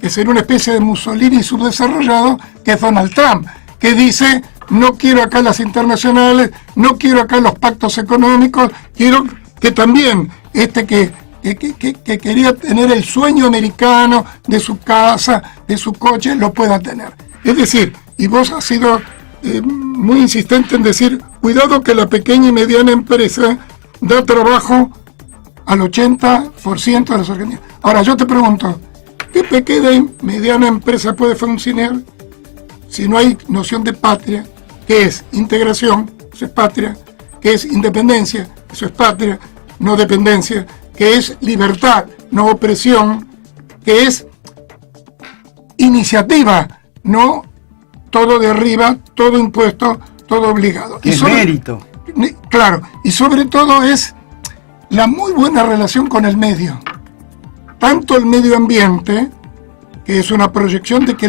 que sería una especie de Mussolini subdesarrollado, que es Donald Trump, que dice: no quiero acá las internacionales, no quiero acá los pactos económicos, quiero que también que quería tener el sueño americano de su casa, de su coche, lo pueda tener. Es decir, y vos has sido muy insistente en decir, cuidado que la pequeña y mediana empresa da trabajo al 80% de los argentinos. Ahora yo te pregunto, ¿qué pequeña y mediana empresa puede funcionar si no hay noción de patria, que es integración, eso es patria, que es independencia, eso es patria, no dependencia, que es libertad, no opresión, que es iniciativa, no todo de arriba, todo impuesto, todo obligado. ¡Qué mérito! Claro, y sobre todo es la muy buena relación con el medio. Tanto el medio ambiente, que es una proyección de que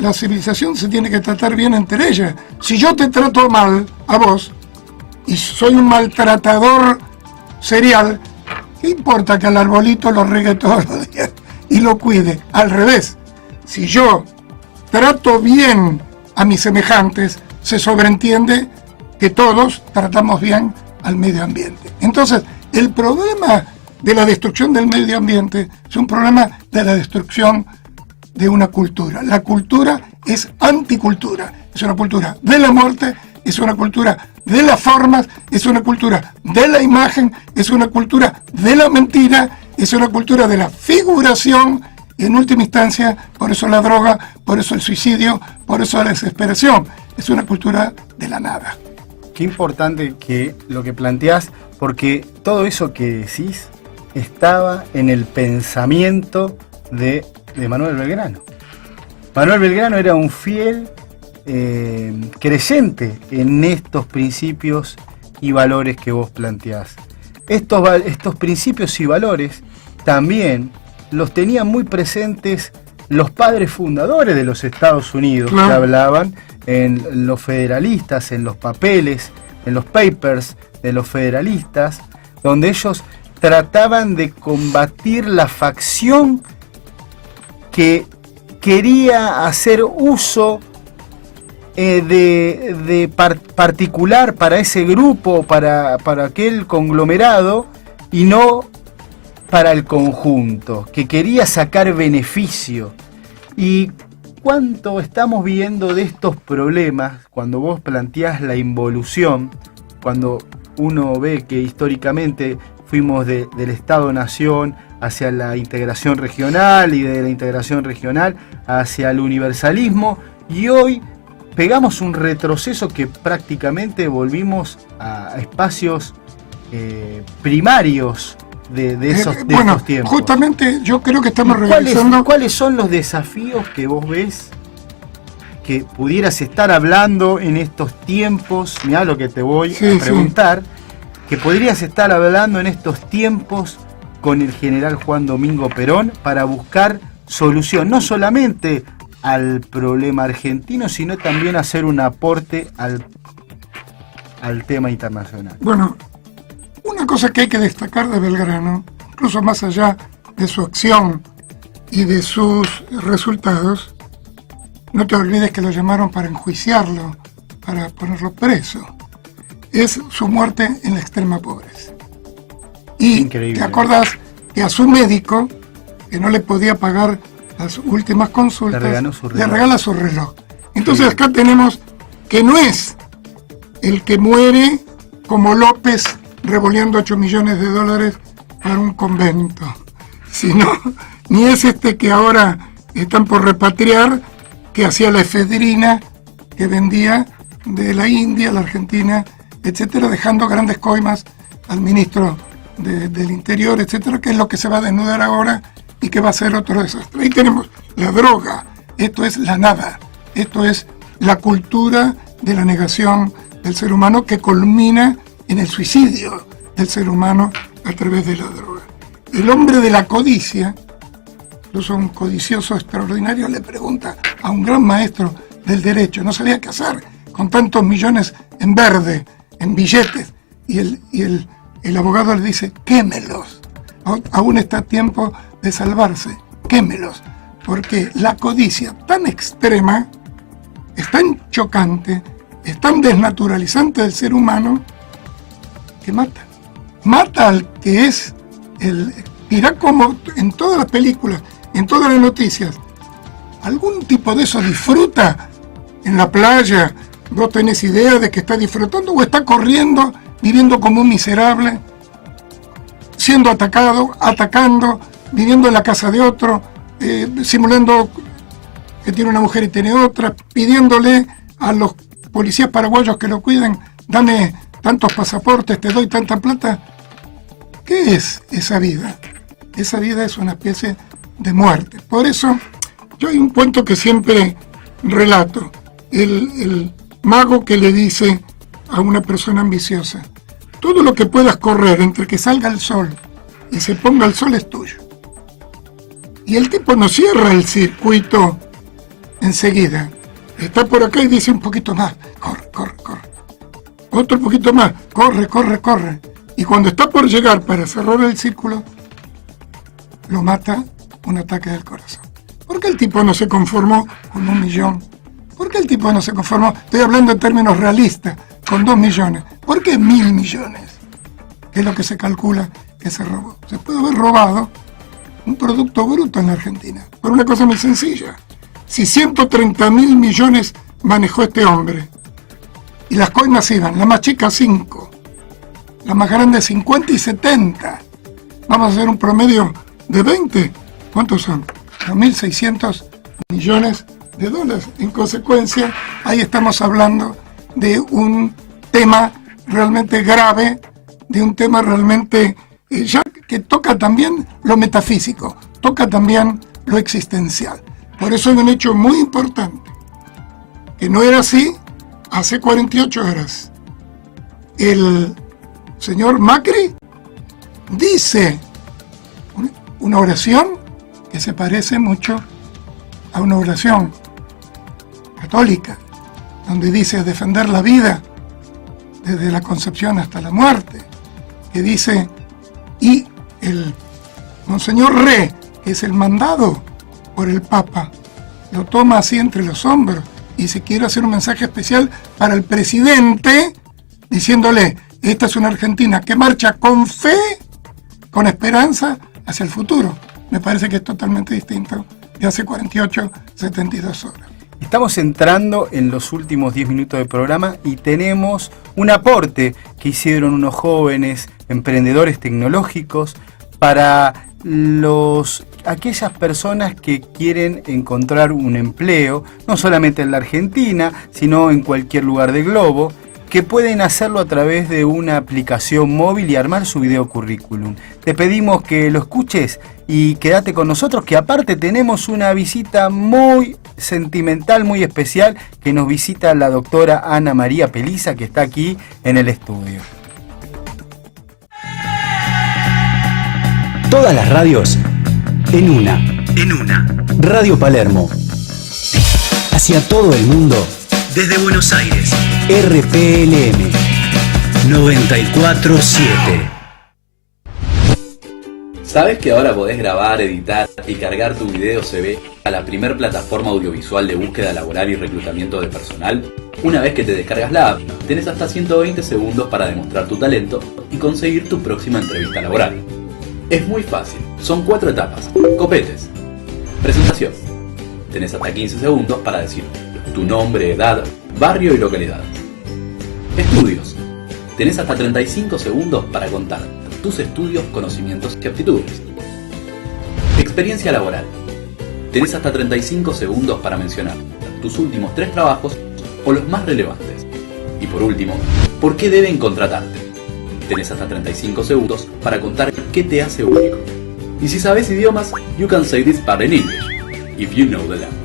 la civilización se tiene que tratar bien entre ellas. Si yo te trato mal a vos, y soy un maltratador serial, ¿qué importa que al arbolito lo riegue todos los días y lo cuide? Al revés, si yo trato bien a mis semejantes, se sobreentiende que todos tratamos bien al medio ambiente. Entonces, el problema de la destrucción del medio ambiente es un problema de la destrucción de una cultura. La cultura es anticultura, es una cultura de la muerte, es una cultura de las formas, es una cultura de la imagen, es una cultura de la mentira, es una cultura de la figuración Y en última instancia, por eso la droga, por eso el suicidio, por eso la desesperación. Es una cultura de la nada. Qué importante que lo que planteás, porque todo eso que decís estaba en el pensamiento de Manuel Belgrano. Manuel Belgrano era un fiel creyente en estos principios y valores que vos planteás. Estos principios y valores también los tenían muy presentes los padres fundadores de los Estados Unidos, claro, que hablaban en los federalistas, en los papeles, en los papers de los federalistas, donde ellos trataban de combatir la facción que quería hacer uso particular para ese grupo, para aquel conglomerado, y no para el conjunto, que quería sacar beneficio. Y cuánto estamos viendo de estos problemas cuando vos planteás la involución, cuando uno ve que históricamente fuimos del Estado-Nación hacia la integración regional y de la integración regional hacia el universalismo, y hoy pegamos un retroceso que prácticamente volvimos a espacios primarios de esos tiempos. Justamente yo creo que estamos revisando... ¿Cuáles son los desafíos que vos ves que pudieras estar hablando en estos tiempos? Mirá lo que te voy a preguntar. Que podrías estar hablando en estos tiempos con el general Juan Domingo Perón para buscar solución, no solamente al problema argentino, sino también hacer un aporte al tema internacional. Bueno, una cosa que hay que destacar de Belgrano, incluso más allá de su acción y de sus resultados, no te olvides que lo llamaron para enjuiciarlo, para ponerlo preso, es su muerte en la extrema pobreza. Y increíble. ¿Te acordás que a su médico, que no le podía pagar las últimas consultas, le regala su reloj? Entonces acá tenemos que no es el que muere como López revoleando $8 millones para un convento, sino ni es este que ahora están por repatriar, que hacía la efedrina que vendía de la India, la Argentina, etcétera, dejando grandes coimas al ministro del Interior, etcétera, que es lo que se va a desnudar ahora y que va a ser otro desastre. Ahí tenemos la droga, esto es la nada, esto es la cultura de la negación del ser humano que culmina en el suicidio del ser humano a través de la droga. El hombre de la codicia, incluso un codicioso extraordinario, le pregunta a un gran maestro del derecho, no sabía qué hacer con tantos millones en verde, en billetes, y el abogado le dice, quémelos, aún está a tiempo de salvarse, quémelos, porque la codicia tan extrema, es tan chocante, es tan desnaturalizante del ser humano, que mata al que es mirá como en todas las películas, en todas las noticias, algún tipo de eso disfruta en la playa. Vos tenés idea de que está disfrutando o está corriendo, viviendo como un miserable, siendo atacando, viviendo en la casa de otro, simulando que tiene una mujer y tiene otra, pidiéndole a los policías paraguayos que lo cuiden, dame tantos pasaportes, te doy tanta plata. ¿Qué es esa vida? Esa vida es una especie de muerte. Por eso, yo hay un cuento que siempre relato. El mago que le dice a una persona ambiciosa, todo lo que puedas correr entre que salga el sol y se ponga el sol es tuyo. Y el tipo no cierra el circuito enseguida. Está por acá y dice un poquito más, corre. Otro poquito más, corre. Y cuando está por llegar para cerrar el círculo, lo mata un ataque del corazón. ¿Por qué el tipo no se conformó con 1 millón? ¿Por qué el tipo no se conformó? Estoy hablando en términos realistas, con 2 millones. ¿Por qué 1.000 millones? Que es lo que se calcula que se robó. Se puede haber robado un producto bruto en la Argentina, por una cosa muy sencilla. Si 130.000 millones manejó este hombre, y las coimas iban, la más chica 5, la más grande 50 y 70, vamos a hacer un promedio de 20, ¿cuántos son? 2.600 millones de dólares. En consecuencia, ahí estamos hablando de un tema realmente grave, de un tema realmente ya que toca también lo metafísico, toca también lo existencial. Por eso hay un hecho muy importante, que no era así hace 48 horas. El señor Macri dice una oración que se parece mucho a una oración católica, donde dice defender la vida desde la concepción hasta la muerte, que dice, y el Monseñor Re, que es el mandado por el Papa, lo toma así entre los hombros y se quiere hacer un mensaje especial para el presidente, diciéndole, esta es una Argentina que marcha con fe, con esperanza hacia el futuro. Me parece que es totalmente distinto de hace 48, 72 horas. Estamos entrando en los últimos 10 minutos del programa y tenemos un aporte que hicieron unos jóvenes emprendedores tecnológicos para aquellas personas que quieren encontrar un empleo, no solamente en la Argentina, sino en cualquier lugar del globo, que pueden hacerlo a través de una aplicación móvil y armar su video currículum. Te pedimos que lo escuches y quédate con nosotros, que aparte tenemos una visita muy sentimental, muy especial, que nos visita la doctora Ana María Peliza, que está aquí en el estudio. Todas las radios en una. Radio Palermo. Hacia todo el mundo. Desde Buenos Aires. RPLM 94.7. ¿Sabes que ahora podés grabar, editar y cargar tu video CV a la primer plataforma audiovisual de búsqueda laboral y reclutamiento de personal? Una vez que te descargas la app, tenés hasta 120 segundos para demostrar tu talento y conseguir tu próxima entrevista laboral. Es muy fácil, son 4 etapas. Copetes. Presentación. Tenés hasta 15 segundos para decir tu nombre, edad, barrio y localidad. Estudios. Tenés hasta 35 segundos para contar tus estudios, conocimientos y aptitudes. Experiencia laboral. Tenés hasta 35 segundos para mencionar tus últimos 3 trabajos o los más relevantes. Y por último, ¿por qué deben contratarte? Tenés hasta 35 segundos para contar qué te hace único. Y si sabes idiomas, you can say this part in English, if you know the language.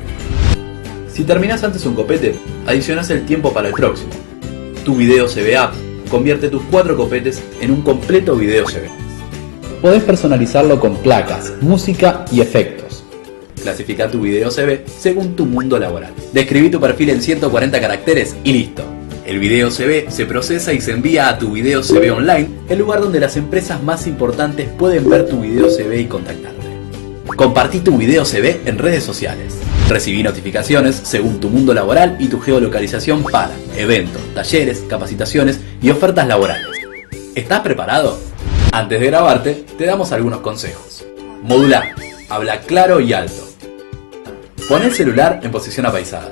Si terminás antes un copete, adicionás el tiempo para el próximo. Tu video CV app convierte tus 4 copetes en un completo video CV. Podés personalizarlo con placas, música y efectos. Clasifica tu video CV según tu mundo laboral. Describí tu perfil en 140 caracteres y listo. El video CV se procesa y se envía a tu video CV online, el lugar donde las empresas más importantes pueden ver tu video CV y contactarte. Compartí tu video CV en redes sociales. Recibí notificaciones según tu mundo laboral y tu geolocalización para eventos, talleres, capacitaciones y ofertas laborales. ¿Estás preparado? Antes de grabarte, te damos algunos consejos. Modular. Habla claro y alto. Pon el celular en posición apaisada.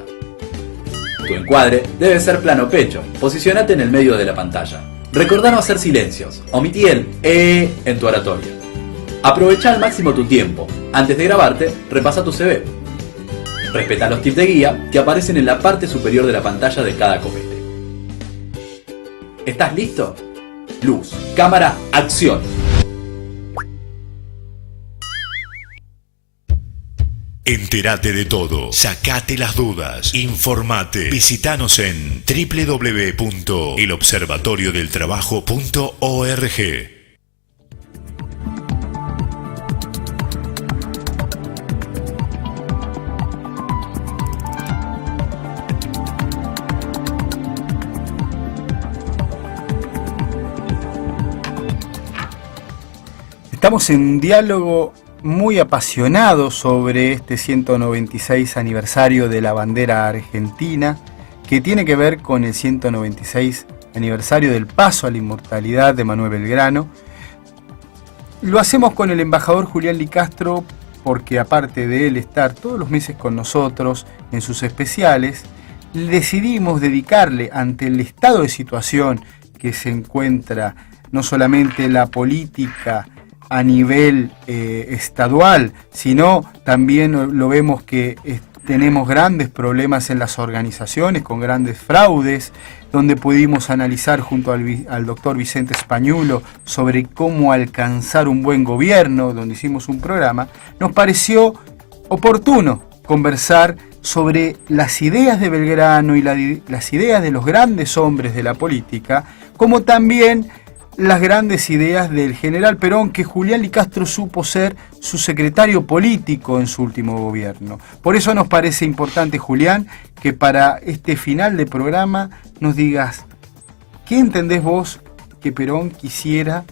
Tu encuadre debe ser plano pecho. Posicionate en el medio de la pantalla. Recordá no hacer silencios. Omití el en tu oratoria. Aprovecha al máximo tu tiempo. Antes de grabarte, repasa tu CV. Respeta los tips de guía que aparecen en la parte superior de la pantalla de cada copete. ¿Estás listo? Luz, cámara, acción. Entérate de todo, sacate las dudas, informate, visitanos en www.elobservatoriodeltrabajo.org. Estamos en un diálogo muy apasionado sobre este 196 aniversario de la bandera argentina, que tiene que ver con el 196 aniversario del paso a la inmortalidad de Manuel Belgrano. Lo hacemos con el embajador Julián Licastro porque, aparte de él estar todos los meses con nosotros en sus especiales, decidimos dedicarle, ante el estado de situación que se encuentra no solamente la política a nivel estadual, sino también lo vemos que tenemos grandes problemas en las organizaciones, con grandes fraudes, donde pudimos analizar junto al doctor Vicente Spañulo sobre cómo alcanzar un buen gobierno, donde hicimos un programa. Nos pareció oportuno conversar sobre las ideas de Belgrano y las ideas de los grandes hombres de la política, como también las grandes ideas del general Perón, que Julián Licastro supo ser su secretario político en su último gobierno. Por eso nos parece importante, Julián, que para este final de programa nos digas, ¿qué entendés vos que Perón quisiera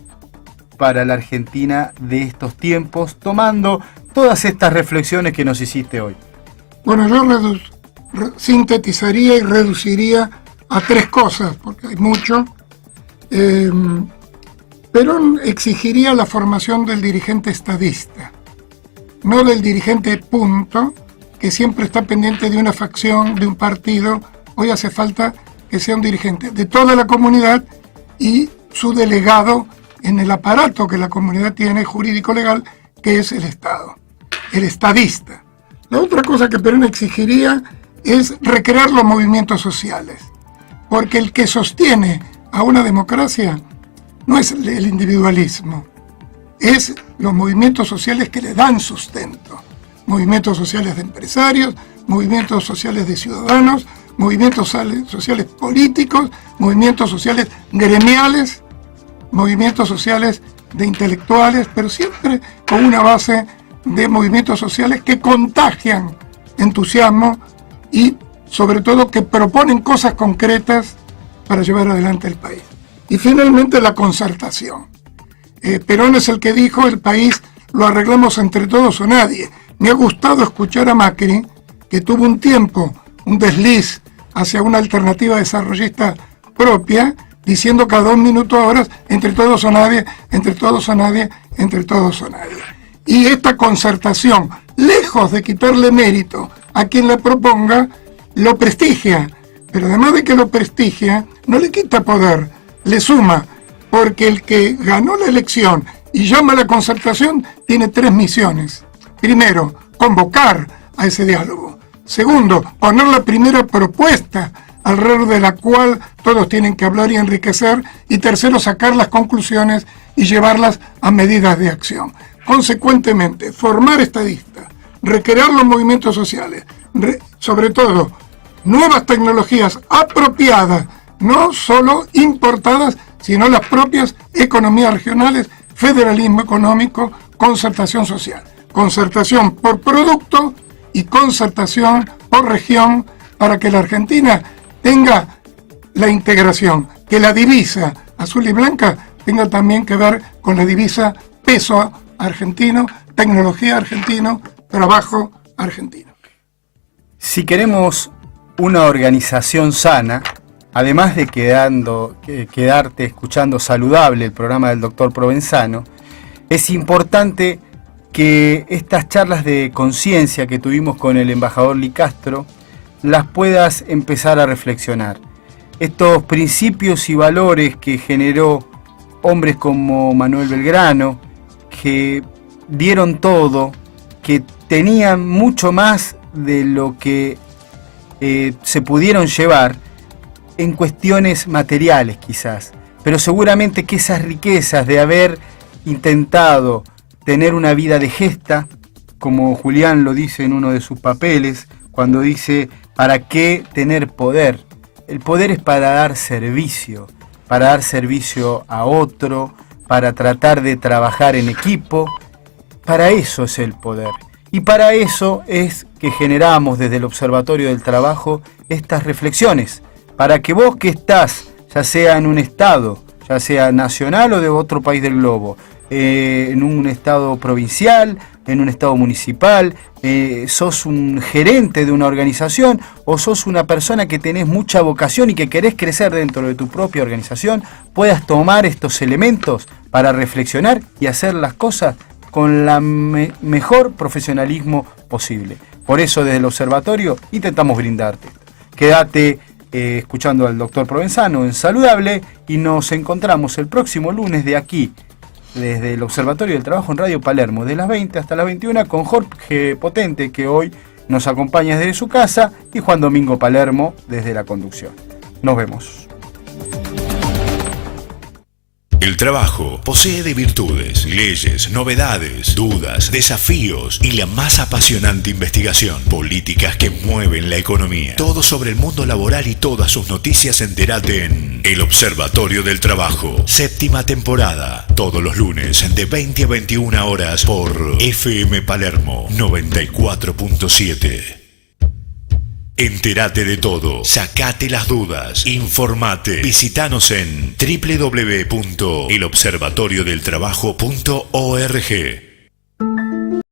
para la Argentina de estos tiempos, tomando todas estas reflexiones que nos hiciste hoy? Bueno, yo sintetizaría y reduciría a 3 cosas, porque hay mucho. Perón exigiría la formación del dirigente estadista, no del dirigente punto, que siempre está pendiente de una facción, de un partido. Hoy hace falta que sea un dirigente de toda la comunidad y su delegado en el aparato que la comunidad tiene, jurídico-legal, que es el Estado, el estadista. La otra cosa que Perón exigiría es recrear los movimientos sociales, porque el que sostiene a una democracia no es el individualismo, es los movimientos sociales que le dan sustento. Movimientos sociales de empresarios, movimientos sociales de ciudadanos, movimientos sociales políticos, movimientos sociales gremiales, movimientos sociales de intelectuales, pero siempre con una base de movimientos sociales que contagian entusiasmo y sobre todo que proponen cosas concretas para llevar adelante el país. Y finalmente la concertación. Perón es el que dijo, el país lo arreglamos entre todos o nadie. Me ha gustado escuchar a Macri, que tuvo un tiempo, un desliz hacia una alternativa desarrollista propia, diciendo cada 2 minutos ahora, entre todos o nadie, entre todos o nadie, entre todos o nadie. Y esta concertación, lejos de quitarle mérito a quien la proponga, lo prestigia. Pero además de que lo prestigia, no le quita poder, le suma, porque el que ganó la elección y llama a la concertación tiene 3 misiones. Primero, convocar a ese diálogo. Segundo, poner la primera propuesta alrededor de la cual todos tienen que hablar y enriquecer. Y tercero, sacar las conclusiones y llevarlas a medidas de acción. Consecuentemente, formar estadistas, recrear los movimientos sociales, sobre todo nuevas tecnologías apropiadas, no solo importadas, sino las propias economías regionales, federalismo económico, concertación social. Concertación por producto y concertación por región para que la Argentina tenga la integración, que la divisa azul y blanca tenga también que ver con la divisa peso argentino, tecnología argentino, trabajo argentino. Si queremos una organización sana, además de quedarte escuchando saludable el programa del doctor Provenzano, es importante que estas charlas de conciencia que tuvimos con el embajador Licastro las puedas empezar a reflexionar. Estos principios y valores que generó hombres como Manuel Belgrano, que dieron todo, que tenían mucho más de lo que se pudieron llevar en cuestiones materiales quizás, pero seguramente que esas riquezas de haber intentado tener una vida de gesta, como Julián lo dice en uno de sus papeles, cuando dice, ¿para qué tener poder? El poder es para dar servicio a otro, para tratar de trabajar en equipo. Para eso es el poder. Y para eso es que generamos desde el Observatorio del Trabajo estas reflexiones, para que vos que estás, ya sea en un estado, ya sea nacional o de otro país del globo, en un estado provincial, en un estado municipal, sos un gerente de una organización o sos una persona que tenés mucha vocación y que querés crecer dentro de tu propia organización, puedas tomar estos elementos para reflexionar y hacer las cosas con la mejor profesionalismo posible. Por eso desde el observatorio intentamos brindarte. Quédate escuchando al doctor Provenzano en Saludable y nos encontramos el próximo lunes de aquí desde el Observatorio del Trabajo en Radio Palermo, de las 20 hasta las 21, con Jorge Potente, que hoy nos acompaña desde su casa, y Juan Domingo Palermo desde la conducción. Nos vemos. El trabajo posee de virtudes, leyes, novedades, dudas, desafíos y la más apasionante investigación. Políticas que mueven la economía. Todo sobre el mundo laboral y todas sus noticias entérate en El Observatorio del Trabajo. 7ª temporada. Todos los lunes de 20 a 21 horas por FM Palermo 94.7. Entérate de todo, sacate las dudas, informate, visitanos en www.elobservatoriodeltrabajo.org.